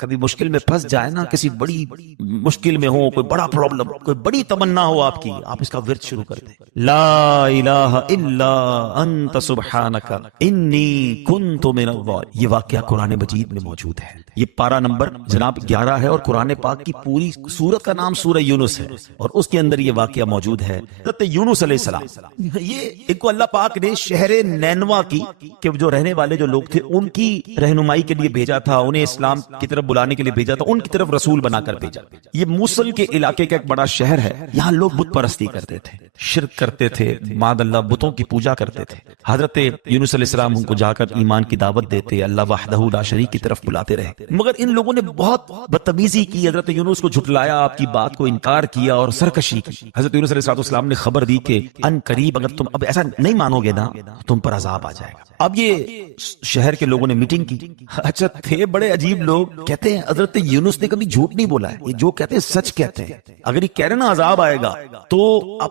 کبھی مشکل میں پھنس جائے نا، کسی بڑی مشکل میں ہو، کوئی بڑا پرابلم، کوئی بڑی تمنا ہو آپ کی، آپ اس کا ورد شروع کر دیں، لا الہ الا انت سبحانک انی کنت من الظالمین۔ یہ واقعہ قرآن مجید میں موجود ہے۔ یہ پارہ نمبر جناب 11 ہے، اور قرآن پاک کی پوری سورت کا نام سورہ یونس ہے، اور اس کے اندر یہ واقعہ موجود ہے۔ حضرت یونس علیہ السلام، یہ ایک کو اللہ پاک نے شہر نینوا کی، کہ جو رہنے والے جو لوگ تھے ان کی رہنمائی کے لیے بھیجا تھا، انہیں اسلام کی طرف بلانے کے لیے بھیجا تھا، ان کی طرف رسول بنا کر بھیجا۔ یہ موصل کے علاقے کا ایک بڑا شہر ہے، یہاں لوگ بت پرستی کرتے تھے، شرک کرتے تھے، معاذ اللہ بتوں کی پوجا کرتے تھے۔ حضرت یونس علیہ السلام ان کو جا کر ایمان کی دعوت دیتے، اللہ وحدہ لا شریک کی طرف بلاتے رہے، مگر ان لوگوں نے بہت بدتمیزی کی، حضرت یونس کو جھٹلایا، آپ کی بات کو انکار کیا اور سرکشی کی۔ حضرت یونس علیہ السلام نے خبر دی کہ ان قریب اگر تم اب ایسا نہیں مانو گے نا، تم پر عذاب آ جائے گا۔ اب یہ شہر کے لوگوں نے میٹنگ کی۔ اچھا، تھے بڑے عجیب لوگ، کہتے ہیں حضرت یونس نے کبھی جھوٹ نہیں بولا ہے، یہ جو کہتے ہیں سچ کہتے ہیں۔ اگر یہ کہہ رہے نا عذاب آئے گا تو اب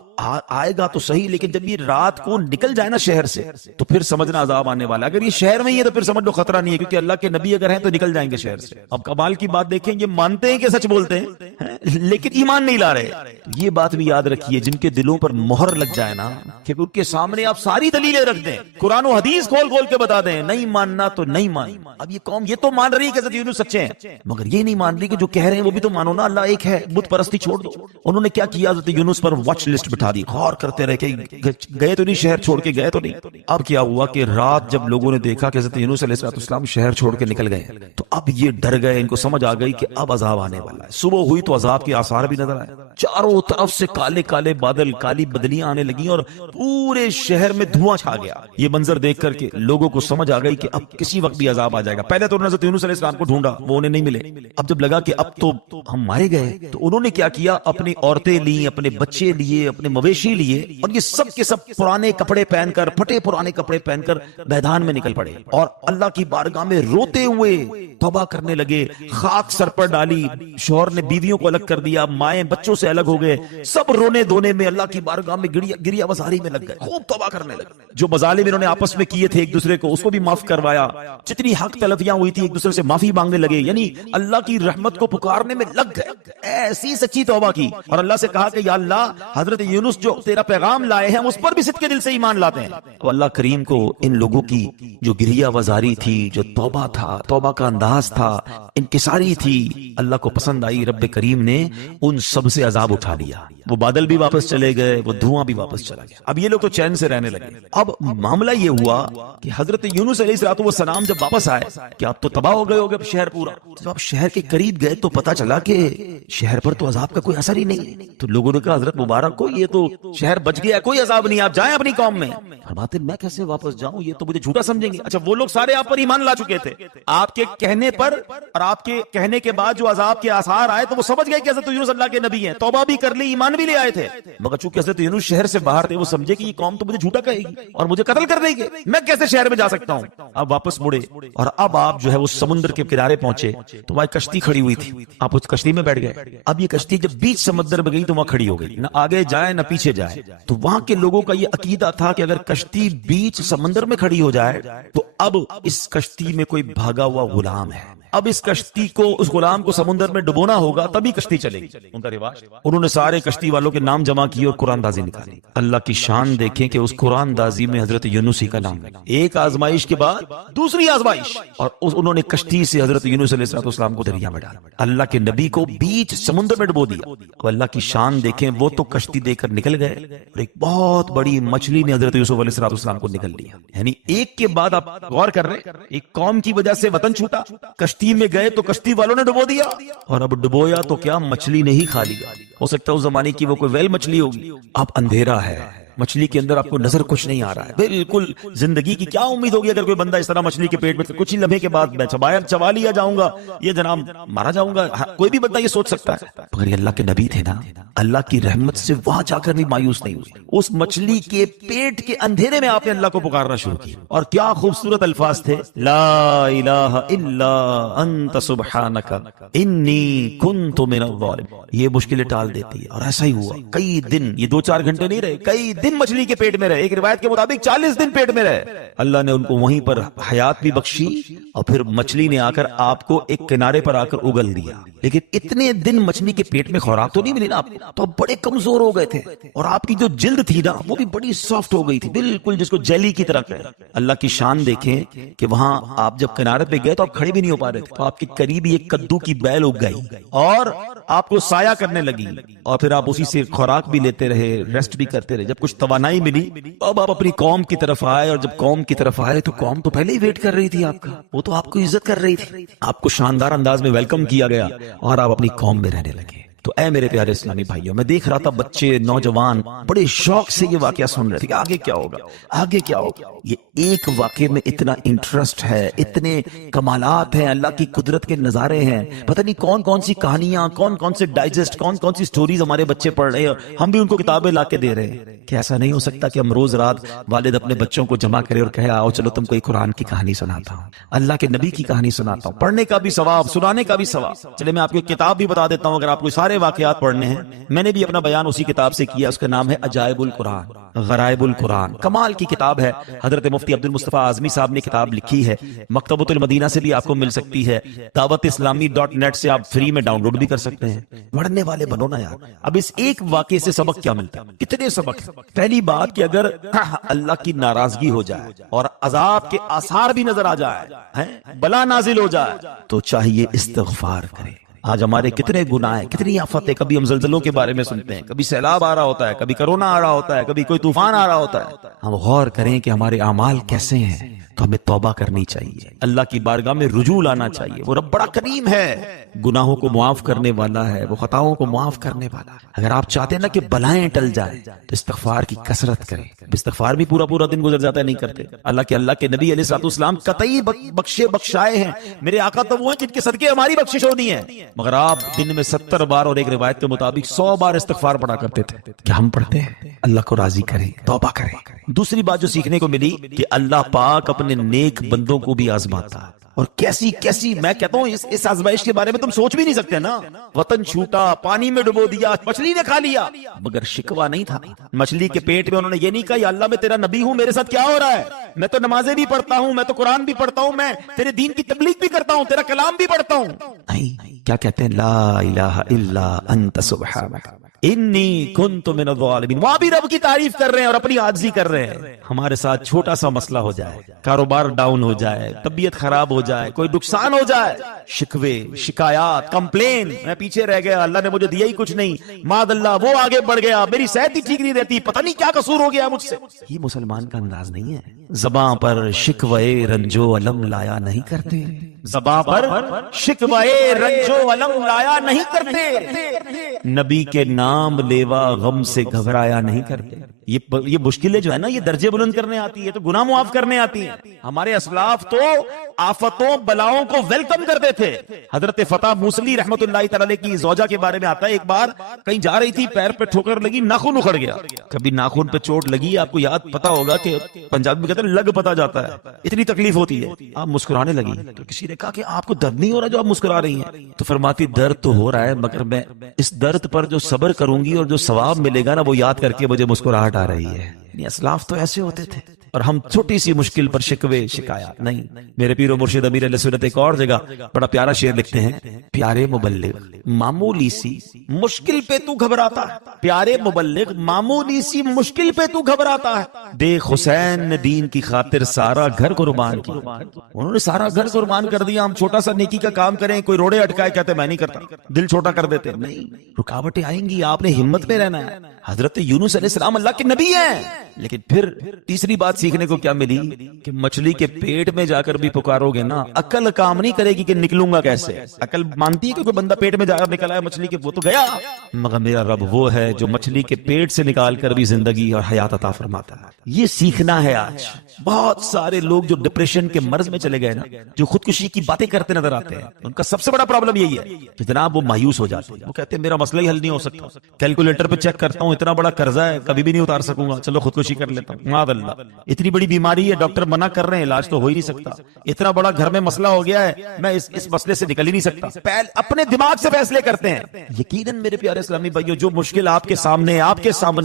آئے گا تو صحیح، لیکن جب یہ رات کو نکل جائے نا شہر سے تو پھر سمجھنا عذاب آنے والا ہے۔ اگر یہ شہر میں ہی ہے تو پھر سمجھ لو خطرہ نہیں ہے، کیونکہ اللہ کے نبی اگر ہیں تو نکل جائیں گے شہر سے۔ اب کمال کی بات دیکھیں، یہ مانتے ہیں کہ سچ بولتے ہیں لیکن ایمان نہیں لا رہے۔ یہ بات بھی یاد رکھیے، جن کے دلوں پر مہر لگ جائے نا، کہ ان کے سامنے آپ ساری دلیلیں رکھ دیں، قرآن و حدیث کھول کھول کے بتا دیں، نہیں ماننا تو نہیں ماننا۔ اب یہ قوم یہ تو مان رہی ہے کہ حضرت یونس سچے ہیں، مگر یہ نہیں مان رہی کہ جو کہہ رہے ہیں وہ بھی تو مانو نا، اللہ ایک ہے، بت پرستی چھوڑ دو۔ انہوں نے کیا کیا، حضرت یونس پر واچ لسٹ بٹھا دی، غور کرتے رہے کہ گئے تو نہیں، شہر چھوڑ کے گئے تو نہیں۔ اب کیا ہوا کہ رات جب لوگوں نے دیکھا کہ حضرت یونس علیہ السلام شہر چھوڑ کے نکل گئے، تو اب یہ ڈر گئے، ان کو سمجھ آ گئی کہ اب عذاب آنے والا ہے۔ صبح ہوئی تو عذاب کے آثار بھی نظر آئے، چاروں طرف سے کالے کالے بادل، کالی بدلیاں آنے لگیں، اور پورے شہر میں دھواں چھا گیا۔ یہ منظر دیکھ کر کے لوگوں کو سمجھ آ گئی کہ اب کسی وقت بھی عذاب آ جائے گا۔ پہلے تو انہوں نے حضرت یونس علیہ السلام کو ڈھونڈا، وہ انہیں نہیں ملے۔ اب جب لگا کہ اب تو ہم مارے گئے، تو انہوں نے کیا کیا، اپنی عورتیں لیں، اپنے بچے لیے، اپنے مویشی لیے، اور یہ سب کے سب پرانے کپڑے پہن کر، پھٹے پرانے کپڑے پہن کر میدان میں نکل پڑے، اور اللہ کی بارگاہ میں روتے ہوئے توبہ کرنے لگے۔ خاک سر پر ڈالی، شوہر نے بیویوں کو الگ کر دیا، مائیں بچوں سے الگ ہو گئے، سب رونے دھونے میں اللہ کی بارگاہ میں گریا وزاری میں لگ گئے، خوب توبہ کرنے لگے۔ جو مظالم انہوں نے آپس میں کیے تھے ایک دوسرے کو، اس کو بھی معاف کروایا، جتنی حق تلفیاں ہوئی تھی ایک دوسرے سے معافی مانگنے لگے، یعنی اللہ کی رحمت کو پکارنے میں لگ گئے، ایسی سچی توبہ کی، اور اللہ سے کہا کہ یا اللہ، حضرت یونس جو تیرا پیغام لائے ہیں اس پر بھی صدق دل سے ایمان لاتے ہیں۔ تو اللہ کریم کو ان لوگوں کی جو گریا وزاری تھی، جو توبہ تھا، توبہ کا انداز تھا، انکساری تھی، اللہ کو پسند آئی۔ رب کریم نے ان سب سے عذاب اٹھا لیا، وہ بادل بھی واپس چلے گئے، وہ دھواں بھی واپس چلا گیا۔ اب یہ لوگ تو چین سے رہنے لگے۔ اب معاملہ یہ ہوا کہ حضرت یونس علیہ السلام جب واپس آئے کہ اب تو تباہ ہو گئے ہوگے شہر پورا، جب آپ شہر کے قریب گئے تو پتا چلا کہ شہر پر تو عذاب کا کوئی اثر ہی نہیں۔ تو لوگوں نے کہا حضرت مبارک کو، یہ تو شہر بچ گیا، کوئی عذاب نہیں، آپ جائیں اپنی قوم میں۔ فرماتے میں کیسے واپس جاؤں، یہ تو مجھے جھوٹا سمجھیں گے۔ اچھا، وہ لوگ سارے آپ پر ایمان لا چکے تھے، آپ کے کہنے پر اور آپ کے کہنے کے بعد جو عذاب کے آثار آئے تو وہ سمجھ گئے کہ حضرت یونس اللہ کے نبی ہیں، توبہ بھی کر لی، ایمان بھی لے آئے تھے، مگر چونکہ حضرت یونس شہر سے باہر تھے، وہ سمجھے کہ یہ قوم تو مجھے جھوٹا کہے گی اور مجھے قتل کر دے گی، میں کیسے شہر میں جا سکتا ہوں۔ اب واپس مڑے، اور اب آپ جو ہے وہ سمندر کے کنارے پہنچے تو وہاں کشتی کھڑی ہوئی تھی، آپ اس کشتی میں بیٹھ گئے۔ اب یہ کشتی جب بیچ سمندر میں گئی تو وہاں کھڑی ہو گئی، نہ آگے جائے نہ پیچھے جائے۔ تو وہاں کے لوگوں کا یہ عقیدہ تھا کہ اگر کشتی بیچ سمندر میں کھڑی ہو جائے تو اب اس کشتی میں کوئی بھاگا ہوا غلام ہے، اب اس کشتی کو، اس غلام کو سمندر میں ڈبونا ہوگا تبھی کشتی چلے گی، ان کا رواج۔ انہوں نے سارے کشتی والوں کے نام جمع کیے اور قرآن دازی نکالی۔ اللہ کی شان دیکھیں کہ اس قرآن دازی میں حضرت یونس کا نام ہے۔ ایک آزمائش کے بعد دوسری آزمائش، اور انہوں نے کشتی سے حضرت یونس علیہ السلام کو دریا میں ڈالا، اللہ کے نبی کو بیچ سمندر میں ڈبو دیا۔ اور اللہ کی شان دیکھیں، وہ تو کشتی دے کر نکل گئے اور ایک بہت بڑی مچھلی نے حضرت یوسف علیہ السلام کو نکل لیا۔ یعنی ایک کے بعد آپ غور کر رہے ہیں، ایک قوم کی وجہ سے وطن چھوٹا، کشتی میں گئے تو کشتی والوں نے ڈبو دیا، اور اب ڈبویا تو کیا مچھلی نے ہی کھا لیا۔ ہو سکتا ہے اس زمانے کی وہ کوئی ویل مچھلی ہوگی۔ اب اندھیرا ہے، مچھلی کے اندر آپ کو نظر کچھ نہیں آ رہا ہے، بالکل زندگی کی کیا امید ہوگی اگر کوئی بندہ اس طرح مچھلی کے پیٹ میں کچھ ہی لمحے کے بعد میں چبا لیا جاؤں گا، یہ جناب مارا جاؤں گا۔ کوئی بھی بندہ یہ سوچ سکتا ہے، مگر یہ اللہ کے نبی تھے نا، اللہ کی رحمت سے وہاں جا کر بھی مایوس نہیں ہوئے۔ اس مچھلی کے پیٹ کے اندھیرے میں آپ نے اللہ کو پکارنا شروع کیا، اور کیا خوبصورت الفاظ تھے، لا الہ الا انت سبحانک انی کنت من الظالمین۔ یہ مشکلیں ٹال دیتی ہے، اور ایسا ہی ہوا۔ کئی دن، یہ 2-4 گھنٹے نہیں رہے، کئی دن دن مچھلی کے پیٹ میں رہے, ایک روایت کے مطابق 40 دن پیٹ میں رہے. اللہ نے ان کو وہیں پر حیات بھی بخشی اور پھر مچھلی نے آ کر آپ کو ایک کنارے پر آ کر اگل دیا. لیکن اتنے دن مچھلی کے پیٹ میں خوراک تو نہیں ملی نا, تو آپ بڑے کمزور ہو گئے تھے, اور آپ کی جو جلد تھی نا وہ بھی بڑی سافٹ ہو گئی تھی, بالکل جس کو جیلی کی طرح کہے. اللہ کی شان دیکھیں کہ وہاں آپ جب کنارے پہ گئے تو آپ کھڑے بھی نہیں ہو پا رہے تھے, تو آپ کے قریب ہی ایک کدو کی بیل اگ گئی اور آپ کو سایہ کرنے لگی, اور پھر آپ اسی سے خوراک بھی لیتے رہے, ریسٹ بھی کرتے رہے. جب کچھ توانائی ملی اب آپ اپنی قوم کی طرف آئے, اور جب قوم کی طرف آئے تو قوم تو پہلے ہی ویٹ کر رہی تھی آپ کا, وہ تو آپ کو عزت کر رہی تھی, آپ کو شاندار انداز میں ویلکم کیا گیا اور آپ اپنی قوم میں رہنے لگے. تو اے میرے پیارے اسلامی بھائیوں, میں دیکھ رہا تھا بچے نوجوان بڑے شوق سے یہ واقعہ سن رہے تھے کہ آگے کیا ہوگا, آگے کیا ہوگا. یہ ایک واقعے میں اتنا انٹرسٹ ہے, اتنے کمالات ہیں, اللہ کی قدرت کے نظارے ہیں, پتہ نہیں کون کون سی کہانیاں, کون کون سے ڈائجسٹ, کون کون سی سٹوریز ہمارے بچے پڑھ رہے ہیں, ہم بھی ان کو کتابیں لا کے دے رہے ہیں. کہ ایسا نہیں ہو سکتا کہ ہم روز رات والد اپنے بچوں کو جمع کرے اور کہے آؤ چلو تم کو ایک قرآن کی کہانی سناتا ہوں, اللہ کے نبی کی کہانی سناتا ہوں, پڑھنے کا بھی ثواب, سنانے کا بھی ثواب. چلے میں آپ کو ایک کتاب بھی بتا دیتا ہوں, اگر آپ کو سارے واقعات پڑھنے ہیں. میں نے بھی اپنا بیان اسی کتاب سے کیا, اس کا نام ہے عجائب القرآن, غرائب القرآن. کمال کی کتاب ہے, حضرت مفتی عبد المصطفیٰ اعظمی صاحب نے کتاب لکھی ہے. مکتبۃ المدینہ سے بھی آپ کو مل سکتی ہے, dawatIslami.net سے آپ فری میں ڈاؤن لوڈ بھی کر سکتے ہیں. پڑھنے والے بنو نا یار. اب اس ایک واقعے سے سبق کیا ملتا ہے؟ کتنے سبق ہیں. پہلی بات کہ اگر اللہ کی ناراضگی ہو جائے اور عذاب کے آثار بھی نظر آ جائے, بلا نازل ہو جائے, تو چاہیے استغفار کرے. آج ہمارے کتنے گناہ ہیں, کتنی آفتیں. کبھی ہم زلزلوں کے بارے میں سنتے ہیں, کبھی سیلاب آ رہا ہوتا ہے, کبھی کرونا آ رہا ہوتا ہے, کبھی کوئی طوفان آ رہا ہوتا ہے. ہم غور کریں کہ ہمارے اعمال کیسے ہیں, تو ہمیں توبہ کرنی چاہیے, اللہ کی بارگاہ میں رجوع لانا چاہیے. وہ رب بڑا کریم ہے, گناہوں کو معاف کرنے والا ہے, وہ خطاؤں کو معاف کرنے والا ہے. اگر آپ چاہتے ہیں نا کہ بلائیں ٹل جائیں تو استغفار کی کثرت کریں. استغفار بھی پورا پورا دن گزر جاتا ہے, نہیں کرتے. اللہ کے نبی علیہ الصلوۃ والسلام قطعی بخشے بخشائے ہیں. میرے آقا تو وہ ہیں جن کے صدقے ہماری بخشش ہونی ہے, مگر آپ دن میں 70 بار اور ایک روایت کے مطابق 100 بار استغفار پڑھا کرتے تھے. کیا ہم پڑھتے ہیں؟ اللہ کو راضی کریں, توبہ کریں. دوسری بات جو سیکھنے کو ملی کہ اللہ پاک اپنے نیک بندوں کو بھی آزماتا ہے, اور کیسی کیسی, میں کہتا ہوں اس آزمائش کے بارے میں تم سوچ بھی نہیں سکتے نا. وطن چھوٹا, پانی میں ڈبو دیا, مچھلی نے کھا لیا, مگر شکوہ نہیں تھا. مچھلی کے پیٹ میں انہوں نے یہ نہیں کہا یا اللہ میں تیرا نبی ہوں, میرے ساتھ کیا ہو رہا ہے, میں تو نمازیں بھی پڑھتا ہوں, میں تو قرآن بھی پڑھتا ہوں, میں تیرے دین کی تبلیغ بھی کرتا ہوں, تیرا کلام بھی پڑھتا ہوں. نہیں, کیا کہتے ہیں, لا الہ الا انت سبحانک انی کنت من الظالمین. وہاں بھی رب کی تعریف کر رہے ہیں اور اپنی عاجزی کر رہے ہیں. ہمارے ساتھ چھوٹا سا مسئلہ ہو جائے, کاروبار ڈاؤن ہو جائے, طبیعت خراب ہو جائے, کوئی نقصان ہو جائے, شکوے, شکایات, کمپلین, میں پیچھے رہ گیا, اللہ نے مجھے دیا ہی کچھ نہیں, ماد اللہ وہ آگے بڑھ گیا, میری صحت ہی ٹھیک نہیں رہتی, پتہ نہیں کیا قصور ہو گیا مجھ سے. یہ مسلمان کا انداز نہیں ہے. زباں پر شکوے رنجو علم لایا نہیں کرتے, زباں پر شکوے رنجو علم لایا نہیں کرتے, نبی کے نام لیوا غم سے گھبرایا نہیں کرتے. یہ مشکلیں جو ہے نا, یہ درجے بلند کرنے آتی ہے, تو گناہ معاف کرنے آتی ہیں. ہمارے اسلاف تو آفتوں بلاؤں کو ویلکم کرتے تھے. حضرت فتح موصلی رحمت اللہ تعالی کی زوجہ کے بارے میں آتا ہے, ایک بار کہیں جا رہی تھی, پیر پہ ٹھوکر لگی, ناخن اکھڑ گیا. کبھی ناخن پہ چوٹ لگی, آپ کو یاد پتا ہوگا کہ پنجابی میں کہتے ہیں لگ پتا جاتا ہے, اتنی تکلیف ہوتی ہے. آپ مسکرانے لگی, تو کسی نے کہا کہ آپ کو درد نہیں ہو رہا جو آپ مسکرا رہی ہیں؟ تو فرماتی درد تو ہو رہا ہے, مگر میں اس درد پر جو صبر کروں گی اور جو ثواب ملے گا نا, وہ یاد کر کے مجھے مسکراہٹ آ رہی ہے. اسلاف تو ایسے ہوتے تھے, اور ہم چھوٹی سی مشکل پر شکوے شکایات نہیں. میرے پیر و مرشد امیر علیہ سنت ایک اور جگہ بڑا پیارا شعر لکھتے ہیں, پیارے مبلغ معمولی سی مشکل پہ تو گھبراتا ہے, پیارے مبلغ معمولی سی مشکل پہ تو گھبراتا ہے, دیکھ حسین نے دین کی خاطر سارا گھر قربان کیا. انہوں نے سارا گھر قربان کر دیا. ہم چھوٹا سا نیکی کا کام کریں, کوئی روڑے اٹکائے, کہتے میں نہیں کرتا, دل چھوٹا کر دیتے. نہیں, رکاوٹیں آئیں گی, آپ نے ہمت میں رہنا ہے. حضرت یونس علیہ السلام اللہ کے نبی ہیں, لیکن پھر تیسری بات سیکھنے کو کیا ملی کہ مچھلی کے پیٹ میں جا کر بھی پکارو گے نا, عقل کام نہیں کرے گی کہ نکلوں گا کیسے. عقل مانتی ہے کہ کوئی بندہ پیٹ میں جا کر نکلا ہے مچھلی کے, وہ تو گیا, مگر میرا رب وہ ہے جو مچھلی کے پیٹ سے نکال کر بھی زندگی اور حیات عطا فرماتا ہے. یہ سیکھنا ہے. آج بہت سارے لوگ جو ڈپریشن کے مرض میں چلے گئے نا, جو خودکشی کی باتیں کرتے نظر آتے ہیں, ان کا سب سے بڑا پرابلم یہی ہے کہ جناب وہ مایوس ہو جاتے ہیں. وہ کہتے ہیں میرا مسئلہ ہی حل نہیں ہو سکتا, کیلکولیٹر پہ چیک کرتا ہوں اتنا بڑا قرضہ ہے, کبھی بھی نہیں اتار سکوں گا, چلو خودکشی کر لیتا ہوں. معاذ اللہ, اتنی بڑی بیماری ہے, ڈاکٹر منع کر رہے ہیں, علاج تو ہو ہی نہیں سکتا. اتنا بڑا گھر میں مسئلہ ہو گیا ہے, میں اس مسئلے سے نکل ہی نہیں سکتا. اپنے دماغ سے فیصلے کرتے ہیں. یقیناً میرے پیارے اسلامی بھائیو, جو مشکل آپ کے سامنے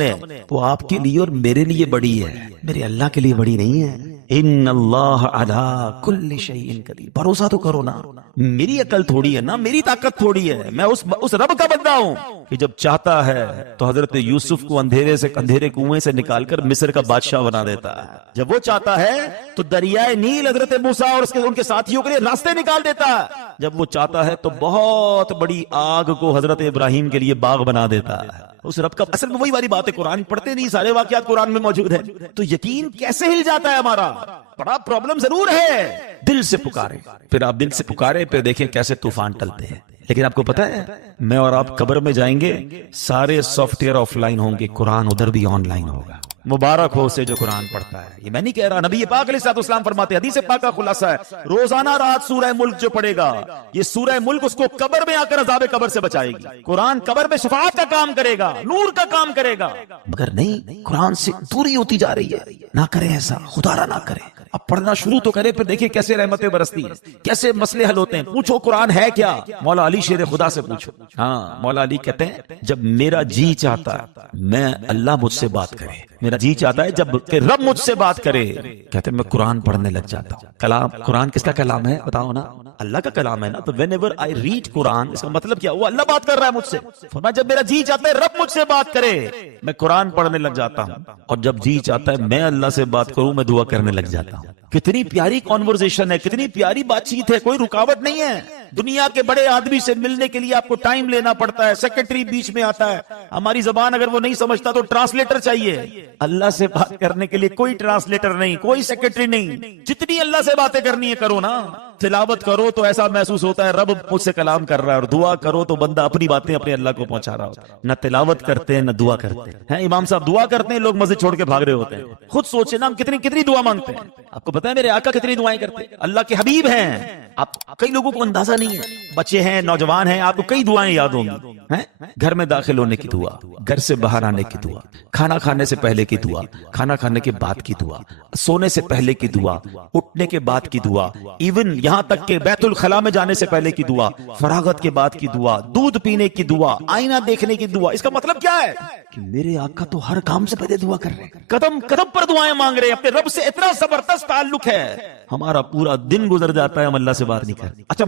ہے وہ آپ کے لیے اور میرے لیے بڑی ہے, میرے اللہ کے لیے بڑی نہیں ہے. ان اللہ علی کل شیء قدیر. بھروسہ تو کرو نا, میری عقل تھوڑی ہے نا, میری طاقت تھوڑی ہے, میں اس رب کا بندہ ہوں کہ جب چاہتا ہے تو حضرت یوسف کو اندھیرے کنویں سے نکال کر مصر کا بادشاہ بنا دیتا ہے. جب وہ چاہتا ہے تو دریائے نیل حضرت موسیٰ اور ان کے ساتھیوں کے لیے راستے نکال دیتا ہے. جب وہ چاہتا ہے تو بہت بڑی آگ کو حضرت ابراہیم کے لیے باغ بنا دیتا ہے. اس رب کا اصل میں وہی والی بات ہے, قرآن پڑھتے نہیں, سارے واقعات قرآن میں موجود ہیں, تو یقین کیسے ہل جاتا ہے ہمارا. بڑا پرابلم ضرور ہے. دل سے پکارے, پھر آپ دل سے پکارے, پھر دیکھیں کیسے طوفان ٹلتے ہیں. لیکن آپ کو پتا ہے, میں اور آپ قبر میں جائیں گے, سارے سافٹ ویئر آف لائن ہوں گے, قرآن ادھر بھی آن لائن ہوگا. مبارک ہو اسے جو قرآن پڑھتا ہے. یہ میں نہیں کہہ رہا, نبی پاک علیہ الصلوۃ والسلام فرماتے ہیں, حدیث پاک کا خلاصہ ہے, روزانہ رات سورہ ملک جو پڑھے گا, یہ سورہ ملک اس کو قبر میں آ کر عذاب قبر سے بچائے گی. قرآن قبر میں شفاعت کا کام کرے گا, نور کا کام کرے گا. مگر نہیں, قرآن سے دوری ہوتی جا رہی ہے. نہ کرے ایسا, خدا را نہ کرے. اب پڑھنا شروع تو کرے, پھر دیکھیں کیسے رحمتیں برستی ہیں, کیسے مسئلے حل ہوتے ہیں. پوچھو قرآن ہے کیا, مولا علی شیر خدا سے پوچھو. ہاں, مولا علی کہتے ہیں جب میرا جی چاہتا ہے میں اللہ مجھ سے بات کرے, میرا جی چاہتا ہے جب کہ رب مجھ سے بات کرے, کہتے ہیں میں قرآن پڑھنے لگ جاتا ہوں. کلام, قرآن کس کا کلام ہے بتاؤ نا, اللہ کا کلام ہے نا. تو whenever I read قرآن, اس کا مطلب کیا, وہ اللہ بات کر رہا ہے مجھ سے. فرمایا جب میرا جی چاہتا ہے رب مجھ سے بات کرے, میں قرآن پڑھنے لگ جاتا ہوں, اور جب جی چاہتا ہے میں اللہ سے بات کروں, میں دعا کرنے لگ جاتا ہوں. کتنی پیاری کانورزیشن ہے, کتنی پیاری بات چیت ہے, کوئی رکاوٹ نہیں ہے. دنیا کے بڑے آدمی سے ملنے کے لیے آپ کو ٹائم لینا پڑتا ہے, سیکرٹری بیچ میں آتا ہے, ہماری زبان اگر وہ نہیں سمجھتا تو ٹرانسلیٹر چاہیے. اللہ سے بات کرنے کے لیے کوئی ٹرانسلیٹر نہیں, کوئی سیکرٹری نہیں. جتنی اللہ سے باتیں کرنی ہے کرو نا. تلاوت کرو تو ایسا محسوس ہوتا ہے رب مجھ سے کلام کر رہا ہے, اور دعا کرو تو بندہ اپنی باتیں اپنے اللہ کو پہنچا رہا ہوتا ہے. نہ تلاوت کرتے ہیں نہ دعا کرتے ہیں. امام صاحب دعا کرتے ہیں, لوگ مسجد چھوڑ کے بھاگ رہے ہوتے ہیں. خود سوچے نا ہم کتنی دعا مانگتے ہیں. آپ کو پتا ہے میرے آقا کتنی دعائیں کرتے ہیں, اللہ کے حبیب ہیں. آپ کئی لوگوں کو اندازہ نہیں ہے, بچے ہیں, نوجوان ہیں, آپ کو کئی دعائیں یاد ہوں گی. گھر میں داخل ہونے کی دعا, گھر سے باہر آنے کی دعا, کھانا کھانے سے پہلے کی دعا, کھانا کھانے کے بعد کی دعا, سونے سے پہلے کی دعا, اٹھنے کے بعد کی دعا, ایون یہاں تک کہ بیت الخلاء میں جانے سے پہلے کی دعا, فراغت کے بعد کی دعا, دودھ پینے کی دعا, آئینہ دیکھنے کی دعا. اس کا مطلب کیا ہے کہ میرے آقا تو ہر کام سے پہلے دعا کر رہے ہیں, قدم قدم پر دعائیں مانگ رہے ہیں, اپنے رب سے اتنا زبردست تعلق ہے. ہمارا پورا دن گزر جاتا ہے ہم اللہ سے بات نہیں کرتے. اچھا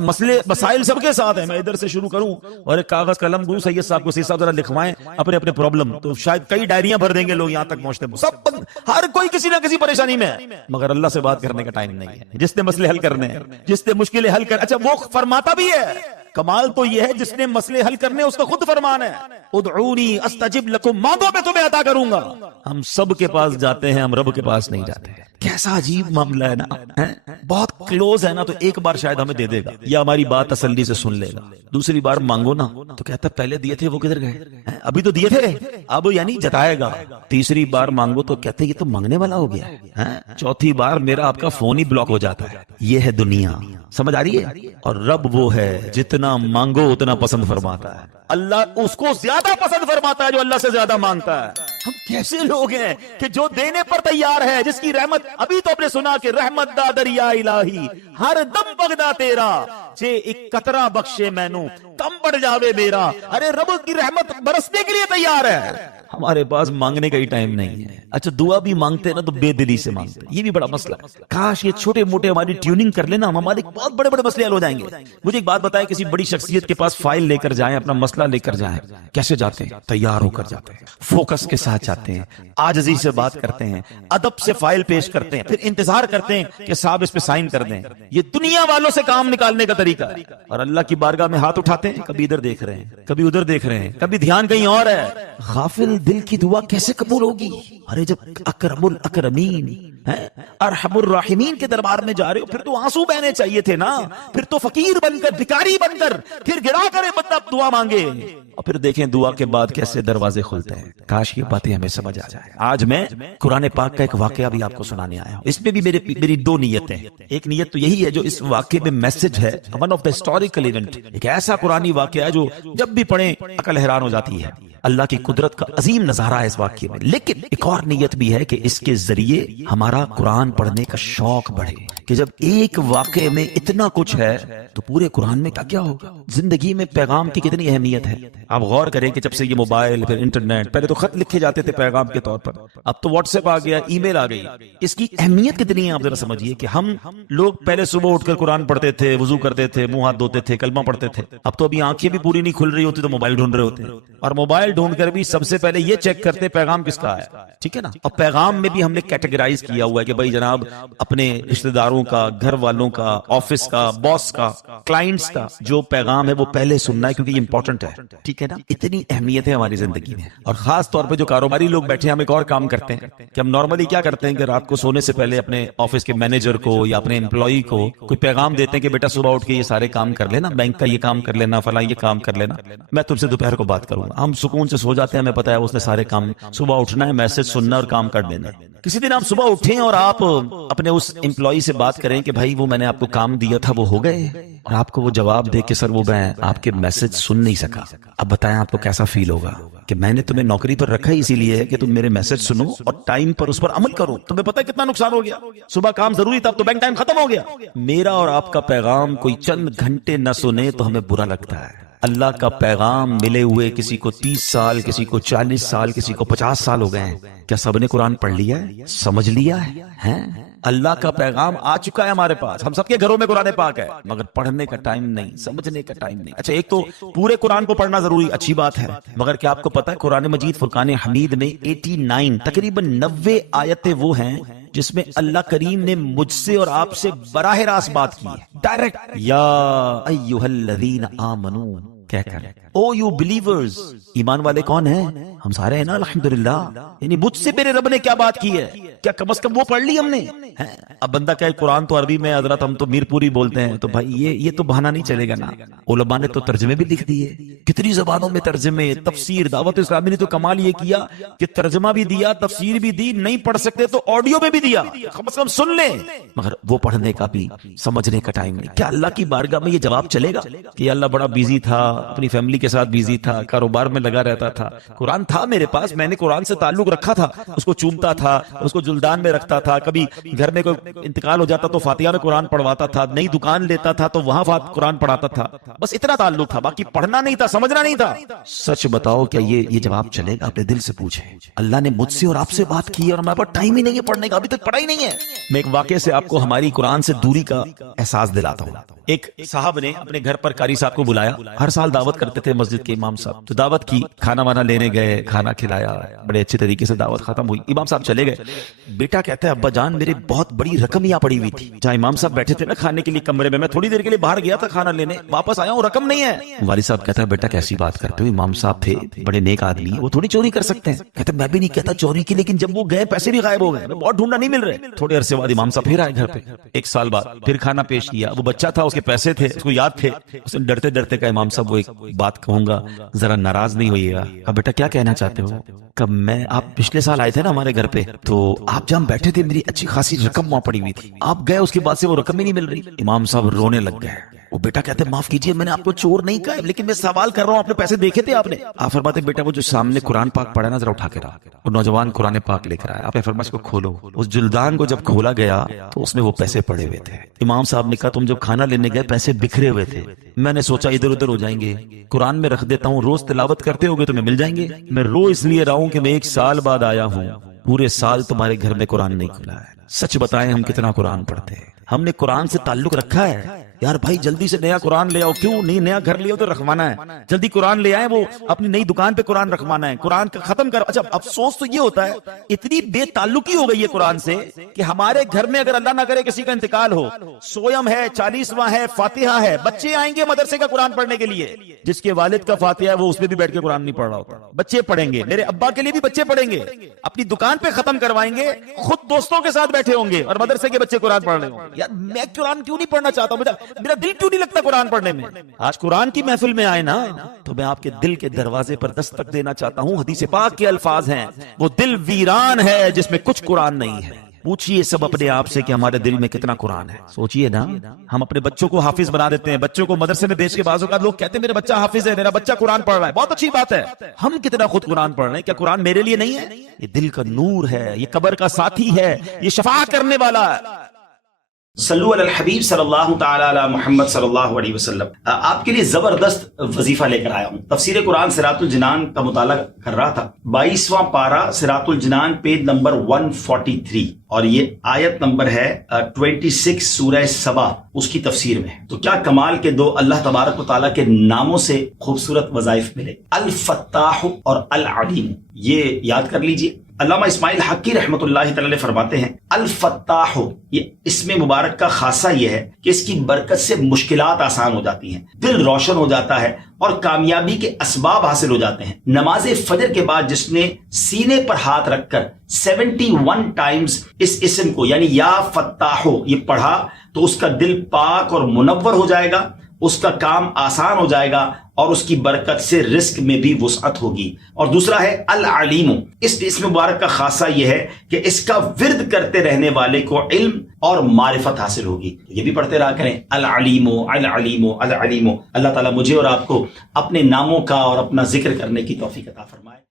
مسائل سب کے ساتھ ہیں, میں ادھر سے شروع کروں اور ایک کاغذ قلم دوں سید صاحب کو, سید صاحب ذرا لکھوائیں اپنے پرابلم, تو شاید کئی ڈائریاں بھر دیں گے لوگ یہاں تک پہنچتے ہیں. سب ہر کوئی کسی نہ کسی پریشانی میں ہے, مگر اللہ سے بات کرنے کا ٹائم نہیں ہے. جس نے مسئلے حل کرنے ہیں, جس نے مشکلیں حل کر, اچھا وہ فرماتا بھی ہے. کمال تو یہ ہے جس نے مسئلے حل کرنے, اس کا خود فرمان ہے, ادعونی استجب لکم, مانگو میں تمہیں عطا کروں گا. ہم سب کے پاس جاتے ہیں, ہم رب کے پاس نہیں جاتے. کیسا عجیب معاملہ ہے نا, بہت کلوز ہے نا, تو ایک بار شاید ہمیں دے دے گا یا ہماری بات تسلی سے سن لے گا. دوسری بار مانگو نا تو کہتا پہلے دیے تھے وہ کدھر گئے, ابھی تو دیے تھے, اب یعنی جتائے گا. تیسری بار مانگو تو کہتے یہ تو مانگنے والا ہو گیا. چوتھی بار میرا آپ کا فون ہی بلاک ہو جاتا ہے. یہ ہے دنیا, سمجھ آ رہی ہے. اور رب وہ ہے جتنا مانگو اتنا پسند فرماتا ہے. اللہ اس کو زیادہ پسند فرماتا ہے جو اللہ سے زیادہ مانگتا ہے. ہم کیسے لوگ ہیں کہ جو دینے پر تیار ہے, جس کی رحمت, ابھی تو آپ نے سنا کہ رحمت دا دریا الہی ہر دم بغدا تیرا, جے ایک قطرہ بخشے مینوں کم بڑھ جاوے میرا. ارے رب کی رحمت برسنے کے لیے تیار ہے, ہمارے پاس مانگنے کا ہی ٹائم نہیں ہے. اچھا دعا بھی مانگتے ہیں نا تو بے دلی سے مانگتے ہیں, یہ بھی بڑا مسئلہ ہے. کاش یہ چھوٹے موٹے ہماری ٹیوننگ کر لینا, ہمارے بہت بڑے بڑے مسئلے حل ہو جائیں گے. مجھے ایک بات بتائیں, کسی بڑی شخصیت کے پاس فائل لے کر جائیں, اپنا مسئلہ لے کر جائیں, کیسے جاتے ہیں؟ تیار ہو کر جاتے ہیں, فوکس کے ساتھ جاتے ہیں, عاجزی سے بات کرتے ہیں, ادب سے فائل پیش کرتے ہیں, پھر انتظار کرتے ہیں کہ صاحب اس پہ سائن کر دیں. یہ دنیا والوں سے کام نکالنے کا طریقہ ہے. اور اللہ کی بارگاہ میں ہاتھ اٹھاتے ہیں, کبھی ادھر دیکھ رہے ہیں, کبھی ادھر دیکھ رہے ہیں, کبھی دھیان کہیں اور ہے. غافل دل کی دعا کیسے قبول ہوگی؟ ارے جب اکرم الاکرمین ارحم الراحمین کے دربار میں جا رہے ہو, پھر تو آنسو بہنے چاہیے تھے نا. پھر تو فقیر بن کر, بھکاری بن کر, پھر گرا کرے بندہ دعا مانگے, اور پھر دیکھیں دعا کے بعد کیسے دروازے کھلتے ہیں. کاش یہ باتیں ہمیں سمجھ آ جائے. آج میں قرآن پاک کا ایک واقعہ بھی آپ کو سنانے آیا ہوں. اس میں بھی میری دو نیتیں. ایک نیت تو یہی ہے جو اس واقعے میں میسج ہے, one of the historical event, ایک ایسا قرآنی واقعہ ہے جو جب بھی پڑھیں عقل حیران ہو جاتی ہے. اللہ کی قدرت کا عظیم نظارہ ہے اس واقعے میں. لیکن ایک اور نیت بھی ہے کہ اس کے ذریعے ہمارا ہمارا قرآن پڑھنے کا شوق بڑھے کہ جب ایک واقعے میں اتنا کچھ ہے تو پورے قرآن میں کیا ہوگا. زندگی میں پیغام کی کتنی اہمیت ہے. آپ غور کریں کہ جب سے یہ موبائل پھر انٹرنیٹ، پہلے تو خط لکھے جاتے تھے پیغام کے طور پر، اب تو واٹس ایپ آ گیا، ای میل آ گئی. اس کی اہمیت کتنی ہے آپ ذرا سمجھیے کہ ہم لوگ پہلے صبح اٹھ کر قرآن پڑھتے تھے، وضو کرتے تھے، منہ ہاتھ دھوتے تھے، کلمہ پڑھتے تھے. اب تو ابھی آنکھیں بھی پوری نہیں کھل رہی ہوتی تو موبائل ڈھونڈ رہے ہوتے ہیں، اور موبائل ڈھونڈ کر بھی سب سے پہلے یہ چیک کرتے پیغام کس کا ہے. ٹھیک ہے نا. اور پیغام میں بھی ہم نے کیٹیگرائز کیا ہوا ہے کہ بھائی جناب اپنے رشتہ داروں کا، گھر والوں کا، آفس کا، باس کا، کلائنٹس کا جو پیغام ہے وہ پہلے سننا ہے کیونکہ یہ امپورٹنٹ ہے. ٹھیک ہے نا. اتنی اہمیت ہے ہماری زندگی میں. اور خاص طور پہ جو کاروباری لوگ بیٹھے ہیں، ہم ایک اور کام کرتے ہیں کہ ہم نارملی کیا کرتے ہیں کہ رات کو سونے سے پہلے اپنے آفس کے مینیجر کو یا اپنے امپلائی کو کوئی پیغام دیتے ہیں کہ بیٹا صبح اٹھ کے یہ سارے کام کر لینا، بینک کا یہ کام کر لینا، فلاں یہ کام کر لینا، میں تم سے دوپہر کو بات کروں گا. ہم سکون سے سو جاتے ہیں، ہمیں پتا ہے اس نے سارے کام، صبح اٹھنا ہے، میسج سننا اور کام کر دینا. کسی دن آپ صبح اٹھیں اور آپ اپنے اس امپلائی سے بات کریں کہ بھائی وہ میں نے آپ کو کام دیا تھا وہ ہو گئے، اور آپ کو وہ جواب دے کہ سر وہ میں آپ کے میسج سن نہیں سکا. اب بتائیں آپ کو کیسا فیل ہوگا کہ میں نے تمہیں نوکری پر رکھا ہی اسی لیے ہے کہ تم میرے میسج سنو اور ٹائم پر اس پر عمل کرو. تمہیں پتہ ہے کتنا نقصان ہو گیا. صبح کام ضروری تھا، اب تو بینک ٹائم ختم ہو گیا. میرا اور آپ کا پیغام کوئی چند گھنٹے نہ سنے تو ہمیں برا لگتا ہے. اللہ کا پیغام ملے ہوئے کسی کو 30 سال، کسی کو 40 سال، کسی کو 50 سال ہو گئے ہیں. کیا سب نے قرآن پڑھ لیا ہے، سمجھ لیا ہے؟ اللہ کا پیغام آ چکا ہے ہمارے پاس، ہم سب کے گھروں میں قرآن پاک ہے، مگر پڑھنے کا ٹائم نہیں، سمجھنے کا ٹائم نہیں. اچھا، ایک تو پورے قرآن کو پڑھنا ضروری، اچھی بات ہے، مگر کیا آپ کو پتا ہے قرآن مجید فرقان حمید میں 89 تقریباً 90 آیتیں وہ ہیں جس میں اللہ کریم نے مجھ سے اور آپ سے براہ راست بات کی ہے، ڈائریکٹ. یا ایھا الذین آمنو کہہ کر، او یو بلیورز، ایمان والے کون ہیں؟ ہم سارے ہیں نا الحمدللہ. یعنی مجھ سے میرے رب نے کیا بات کی ہے، کیا کم از کم وہ پڑھ لی ہم نے. اب بندہ کہے قرآن تو عربی میں حضرت ہم تو میر پوری بولتے ہیں، تو بھائی یہ تو بہانہ نہیں چلے گا نا. علماء نے تو ترجمے بھی لکھ دیے، کتنی زبانوں میں ترجمے، تفسیر. دعوت اسلامی نے تو کمال یہ کیا کہ ترجمہ بھی دیا، تفسیر بھی دی، نہیں پڑھ سکتے تو آڈیو میں بھی دیا، کم از کم سن لیں. مگر وہ پڑھنے کا بھی سمجھنے کا ٹائم نہیں. کیا اللہ کی بارگاہ میں یہ جواب چلے گا کہ اللہ بڑا بیزی تھا، اپنی فیملی کے ساتھ بیزی تھا، کاروبار میں لگا رہتا تھا، قرآن تھا میرے پاس، میں نے قرآن سے تعلق رکھا تھا، اس کو چومتا تھا، اس کو جلدان میں رکھتا تھا، کبھی گھر میں کوئی انتقال ہو جاتا تو فاتحہ میں قرآن پڑھواتا تھا، نئی دکان لیتا تھا تو وہاں قرآن پڑھاتا تھا، بس اتنا تعلق تھا، باقی پڑھنا نہیں تھا، سمجھنا نہیں تھا. سچ بتاؤ کیا یہ جواب چلے گا؟ اپنے دل سے پوچھیں. اللہ نے مجھ سے اور آپ سے بات کی اور ہمارے پاس ٹائم ہی نہیں ہے پڑھنے کا، ابھی تک پڑھا ہی نہیں ہے. میں ایک واقعے سے آپ کو ہماری قرآن سے دوری کا احساس دلاتا ہوں. ایک صاحب نے اپنے گھر پر قاری صاحب کو بلایا، ہر سال دعوت کرتے تھے مسجد کے امام صاحب، تو دعوت کی، کھانا وانا لینے گئے، کھانا کھلایا، بڑے اچھے طریقے سے دعوت ختم ہوئی، امام صاحب چلے گئے. بیٹا کہتا ہے ابا جان میرے بہت بڑی رقم یہاں پڑی ہوئی تھی، جہاں امام صاحب بیٹھے تھے نا کھانے کے لیے کمرے میں تھوڑی دیر کے لیے باہر گیا تھا کھانا لینے، واپس آیا ہوں رقم نہیں ہے. والد صاحب کہتا ہے بیٹا کیسی بات کرتے ہو، امام صاحب تھے بڑے نیک آدمی، وہ تھوڑی چوری کر سکتے ہیں. کہتے میں بھی نہیں کہتا چوری کی، لیکن جب وہ گئے پیسے بھی غائب ہو گئے، بہت ڈھونڈا نہیں مل رہے. تھوڑے عرصے بعد امام صاحب پھر آئے گھر پہ، 1 سال بعد پھر کھانا پیش کیا، وہ بچہ تھا، اس کے پیسے تھے، اس کو یاد تھے. اس نے ڈرتے ڈرتے کہا امام صاحب وہ ایک بات کہوں گا، ذرا ناراض نہیں ہوئیے گا. کہا بیٹا کیا کہنا چاہتے ہو؟ کب میں آپ پچھلے سال آئے تھے نا ہمارے گھر پہ، تو آپ جہاں بیٹھے تھے میری اچھی خاصی رقم وہاں پڑی ہوئی تھی، آپ گئے اس کے بعد سے وہ رقم ہی نہیں مل رہی. امام صاحب رونے لگ گئے. وہ بیٹا کہتے معاف کیجئے میں نے آپ کو چور نہیں کہا، لیکن میں سوال کر رہا ہوں، آپ نے پیسے دیکھے تھے؟ آپ نے. آپ فرماتے بیٹا وہ جو سامنے قرآن پاک پڑھا نا ذرا اٹھا کے رہا. وہ نوجوان قرآن پاک لے کر آیا، آپ نے فرمایا اس کو کھولو. اس جلدان کو جب کھولا گیا تو اس میں وہ پیسے پڑے ہوئے تھے. امام صاحب نے کہا تم جب کھانا لینے گئے پیسے بکھرے ہوئے تھے، میں نے سوچا ادھر ادھر ہو جائیں گے، قرآن میں رکھ دیتا ہوں، روز تلاوت کرتے ہوگے تمہیں مل جائیں گے. میں رو اس لیے رہا ہوں کہ میں 1 سال بعد آیا ہوں، پورے سال تمہارے گھر میں قرآن نہیں کھلا ہے. سچ بتائیں ہم کتنا قرآن پڑھتے ہیں؟ ہم نے قرآن سے تعلق رکھا ہے؟ یار بھائی جلدی سے نیا قرآن لے آؤ. کیوں نہیں؟ نیا گھر لے آؤ تو رکھوانا ہے، جلدی قرآن لے آئے، وہ اپنی نئی دکان پہ قرآن رکھوانا ہے، قرآن کا ختم کر. اچھا افسوس تو یہ ہوتا ہے اتنی بے تعلقی ہو گئی ہے قرآن سے کہ ہمارے گھر میں اگر اللہ نہ کرے کسی کا انتقال ہو، سویم ہے، 40واں ہے، فاتحہ ہے، بچے آئیں گے مدرسے کا قرآن پڑھنے کے لیے، جس کے والد کا فاتحہ ہے وہ اس میں بھی بیٹھ کے قرآن نہیں پڑھ رہا ہوتا، بچے پڑھیں گے، میرے ابا کے لیے بھی بچے پڑھیں گے، اپنی دکان پہ ختم کروائیں گے، خود دوستوں کے ساتھ بیٹھے ہوں گے اور مدرسے کے بچے قرآن پڑھ رہے ہوں گے. یار میں قرآن کیوں نہیں پڑھنا چاہتا ہوں؟ میرا دل کیوں نہیں لگتا قرآن پڑھنے میں؟ آج قرآن کی محفل میں آئے نا تو میں آپ کے دل کے دروازے پر دستک دینا چاہتا ہوں. حدیث پاک کے الفاظ ہیں، وہ دل ویران ہے جس میں کچھ قرآن نہیں ہے. پوچھئے سب اپنے آپ سے کہ ہمارے دل میں کتنا قرآن ہے. سوچئے نا, ہم اپنے بچوں کو حافظ بنا دیتے ہیں, بچوں کو مدرسے میں بھیج کے بعض اوقات لوگ کہتے ہیں میرا بچہ حافظ ہے, میرا بچہ قرآن پڑھ رہا ہے. بہت اچھی بات ہے, ہم کتنا خود قرآن پڑھ رہے ہیں؟ کیا قرآن میرے لیے نہیں ہے؟ یہ دل کا نور ہے, یہ قبر کا ساتھی ہے, یہ شفاعت کرنے والا ہے. صلو علی الحبیب صلی اللہ تعالی علی محمد صلی اللہ علیہ وسلم. آپ کے لیے زبردست وظیفہ لے کر آیا ہوں. تفسیر قرآن صراط الجنان کا مطالعہ کر رہا تھا. 22واں پارہ صراط الجنان پیج نمبر 143 اور یہ آیت نمبر ہے 26 سورہ سبا, اس کی تفسیر میں. تو کیا کمال کے دو اللہ تبارک و تعالیٰ کے ناموں سے خوبصورت وظائف ملے, الفتاح اور العلیم. یہ یاد کر لیجئے. علامہ اسماعیل حقی رحمۃ اللہ تعالی فرماتے ہیں الفتاح, یہ اسم مبارک کا خاصہ یہ ہے کہ اس کی برکت سے مشکلات آسان ہو جاتی ہیں, دل روشن ہو جاتا ہے اور کامیابی کے اسباب حاصل ہو جاتے ہیں. نماز فجر کے بعد جس نے سینے پر ہاتھ رکھ کر 71 ٹائمز اس اسم کو یعنی یا فتاحو یہ پڑھا تو اس کا دل پاک اور منور ہو جائے گا, اس کا کام آسان ہو جائے گا اور اس کی برکت سے رزق میں بھی وسعت ہوگی. اور دوسرا ہے العلیم, اس اسم مبارک کا خاصہ یہ ہے کہ اس کا ورد کرتے رہنے والے کو علم اور معرفت حاصل ہوگی. یہ بھی پڑھتے رہا کریں العلیم العلیم العلیم. اللہ تعالیٰ مجھے اور آپ کو اپنے ناموں کا اور اپنا ذکر کرنے کی توفیق عطا فرمائے.